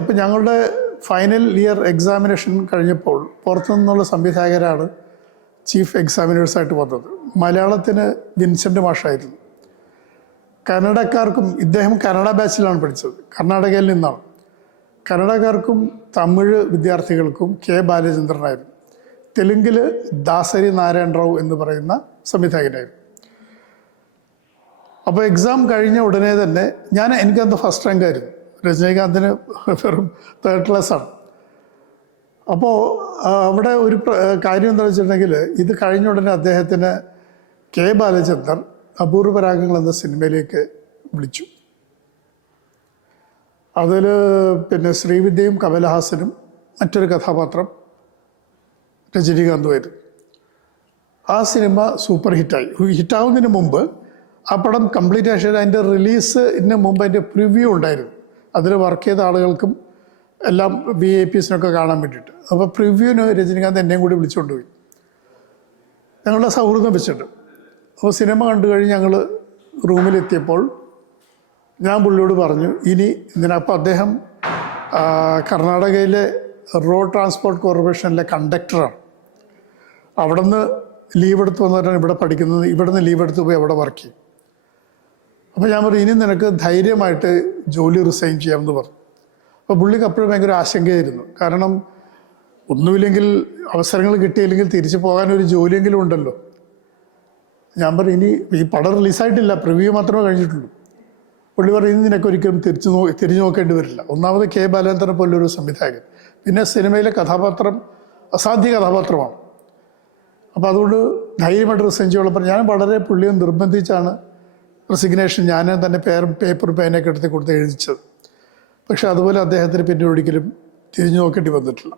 അപ്പോൾ ഞങ്ങളുടെ final year examination കഴിഞ്ഞപ്പോൾ പുറത്തുനിന്നുള്ള സംവിധായകരാണ് ചീഫ് എക്സാമിനേഴ്സായിട്ട് വന്നത്. മലയാളത്തിന് വിൻസെൻ്റ് മാഷായിരുന്നു. കന്നഡക്കാർക്കും, ഇദ്ദേഹം കന്നഡ ബാച്ചിലാണ് പഠിച്ചത്, കർണാടകയിൽ നിന്നാണ്. കന്നഡക്കാർക്കും തമിഴ് വിദ്യാർത്ഥികൾക്കും കെ ബാലചന്ദ്രനായിരുന്നു. തെലുങ്കിൽ ദാസരി നാരായണ റാവു എന്ന് പറയുന്ന സംവിധായകനായിരുന്നു. അപ്പോൾ എക്സാം കഴിഞ്ഞ ഉടനെ തന്നെ എനിക്കന്ന് ഫസ്റ്റ് റാങ്ക് ആയിരുന്നു. രജനീകാന്തിന് വെറും തേർഡ് ക്ലാസ്സാണ്. അപ്പോൾ അവിടെ ഒരു കാര്യം എന്താണെന്ന് വെച്ചിട്ടുണ്ടെങ്കിൽ, ഇത് കഴിഞ്ഞ ഉടനെ അദ്ദേഹത്തിന് കെ ബാലചന്ദ്രൻ അപൂർവരാഗങ്ങൾ എന്ന സിനിമയിലേക്ക് വിളിച്ചു. അതിൽ പിന്നെ ശ്രീവിദ്യയും കമലഹാസനും മറ്റൊരു കഥാപാത്രം രജനീകാന്തുമായിരുന്നു. ആ സിനിമ സൂപ്പർ ഹിറ്റായി. ഹിറ്റാവുന്നതിന് മുമ്പ് ആ പടം കംപ്ലീറ്റ് ആയിട്ട് അതിൻ്റെ റിലീസിന് മുമ്പ് അതിൻ്റെ പ്രിവ്യൂ ഉണ്ടായിരുന്നു. അതിൽ വർക്ക് ചെയ്ത ആളുകൾക്കും എല്ലാം VIPസിനൊക്കെ കാണാൻ വേണ്ടിയിട്ട്. അപ്പോൾ പ്രിവ്യൂവിന് രജനീകാന്ത് എന്നെയും കൂടി വിളിച്ചുകൊണ്ടുപോയി. ഞങ്ങളുടെ സൗഹൃദം വെച്ചിട്ട് അപ്പോൾ സിനിമ കണ്ടു കഴിഞ്ഞ് ഞങ്ങൾ റൂമിലെത്തിയപ്പോൾ ഞാൻ പുള്ളിയോട് പറഞ്ഞു, ഇനി അപ്പോൾ അദ്ദേഹം കർണാടകയിലെ റോഡ് ട്രാൻസ്പോർട്ട് കോർപ്പറേഷനിലെ കണ്ടക്ടറാണ്. അവിടെ നിന്ന് ലീവ് എടുത്ത് വന്നിട്ടാണ് ഇവിടെ പഠിക്കുന്നത്. ഇവിടെ നിന്ന് ലീവ് എടുത്ത് പോയി അവിടെ വർക്ക് ചെയ്യും. അപ്പോൾ ഞാൻ പറഞ്ഞു, ഇനി നിനക്ക് ധൈര്യമായിട്ട് ജോലി റിസൈൻ ചെയ്യാമെന്ന് പറഞ്ഞു. അപ്പോൾ പുള്ളിക്ക് അപ്പോഴും ഭയങ്കര ആശങ്കയായിരുന്നു. കാരണം ഒന്നുമില്ലെങ്കിൽ, അവസരങ്ങൾ കിട്ടിയില്ലെങ്കിൽ തിരിച്ചു പോകാനൊരു ജോലിയെങ്കിലും ഉണ്ടല്ലോ. ഞാൻ പറഞ്ഞു, ഇനി ഈ പടം റിലീസായിട്ടില്ല, പ്രിവ്യൂ മാത്രമേ കഴിഞ്ഞിട്ടുള്ളൂ. പുള്ളി പറഞ്ഞു, ഇനി നിനക്കൊരിക്കലും തിരിഞ്ഞു നോക്കേണ്ടി വരില്ല. ഒന്നാമത് കെ ബാലചന്ദ്രനെ പോലൊരു സംവിധായകൻ, പിന്നെ സിനിമയിലെ കഥാപാത്രം അസാധ്യ കഥാപാത്രമാണ്. അപ്പോൾ അതുകൊണ്ട് ധൈര്യമായിട്ട് റിസൈൻ ചെയ്യുള്ളപ്പോൾ ഞാൻ വളരെ പുള്ളിയെ നിർബന്ധിച്ചാണ് റെസിഗ്നേഷൻ ഞാൻ തന്നെ പേപ്പർ പേനൊക്കെ എടുത്ത് കൊടുത്ത് എഴുതിച്ചത്. പക്ഷെ അതുപോലെ അദ്ദേഹത്തിന് പിന്നെ ഒരിക്കലും തിരിഞ്ഞു നോക്കേണ്ടി വന്നിട്ടില്ല.